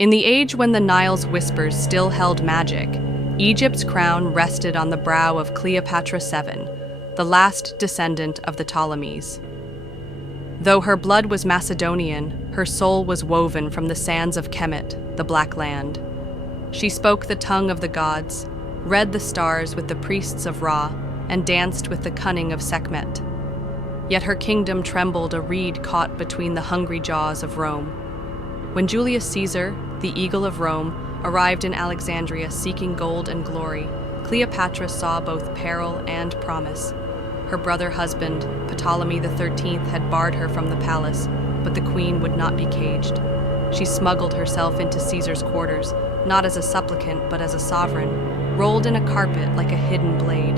In the age when the Nile's whispers still held magic, Egypt's crown rested on the brow of Cleopatra VII, the last descendant of the Ptolemies. Though her blood was Macedonian, her soul was woven from the sands of Kemet, the Black Land. She spoke the tongue of the gods, read the stars with the priests of Ra, and danced with the cunning of Sekhmet. Yet her kingdom trembled, a reed caught between the hungry jaws of Rome. When Julius Caesar, the Eagle of Rome, arrived in Alexandria seeking gold and glory, Cleopatra saw both peril and promise. Her brother husband, Ptolemy XIII, had barred her from the palace, but the queen would not be caged. She smuggled herself into Caesar's quarters, not as a supplicant but as a sovereign, rolled in a carpet like a hidden blade.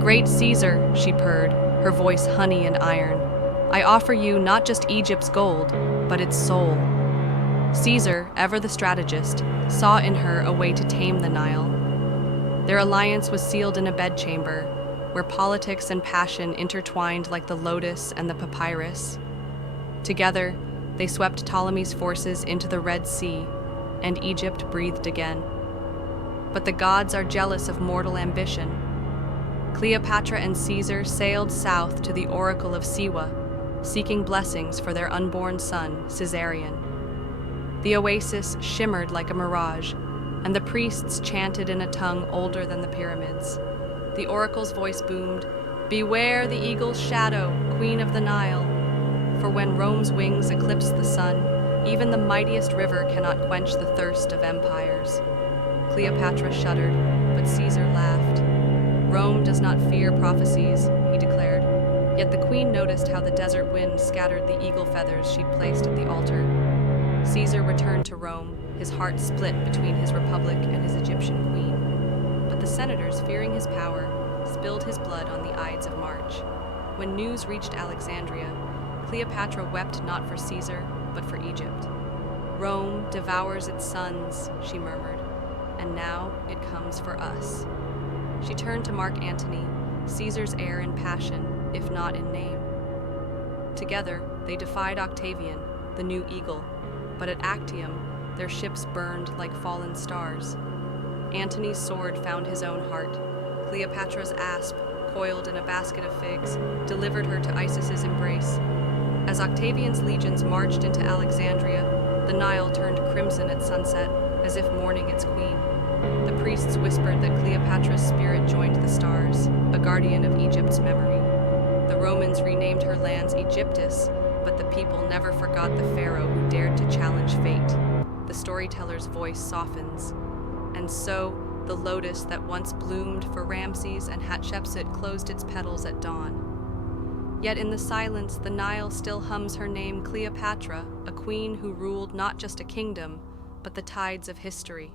"Great Caesar," she purred, her voice honey and iron, "I offer you not just Egypt's gold, but its soul." Caesar, ever the strategist, saw in her a way to tame the Nile. Their alliance was sealed in a bedchamber, where politics and passion intertwined like the lotus and the papyrus. Together, they swept Ptolemy's forces into the Red Sea, and Egypt breathed again. But the gods are jealous of mortal ambition. Cleopatra and Caesar sailed south to the oracle of Siwa, seeking blessings for their unborn son, Caesarion. The oasis shimmered like a mirage, and the priests chanted in a tongue older than the pyramids. The oracle's voice boomed, "Beware the eagle's shadow, queen of the Nile. For when Rome's wings eclipse the sun, even the mightiest river cannot quench the thirst of empires." Cleopatra shuddered, but Caesar laughed. "Rome does not fear prophecies," he declared. Yet the queen noticed how the desert wind scattered the eagle feathers she'd placed at the altar. Caesar returned to Rome, his heart split between his republic and his Egyptian queen. But the senators, fearing his power, spilled his blood on the Ides of March. When news reached Alexandria, Cleopatra wept not for Caesar, but for Egypt. "Rome devours its sons," she murmured, "and now it comes for us." She turned to Mark Antony, Caesar's heir in passion, if not in name. Together, they defied Octavian, the new eagle, but at Actium, their ships burned like fallen stars. Antony's sword found his own heart. Cleopatra's asp, coiled in a basket of figs, delivered her to Isis's embrace. As Octavian's legions marched into Alexandria, the Nile turned crimson at sunset, as if mourning its queen. The priests whispered that Cleopatra's spirit joined the stars, a guardian of Egypt's memory. The Romans renamed her lands Aegyptus, but the people never forgot the pharaoh who dared to challenge fate. The storyteller's voice softens. And so, the lotus that once bloomed for Ramses and Hatshepsut closed its petals at dawn. Yet in the silence, the Nile still hums her name, Cleopatra, a queen who ruled not just a kingdom, but the tides of history.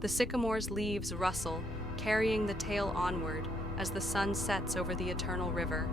The sycamore's leaves rustle, carrying the tale onward as the sun sets over the eternal river.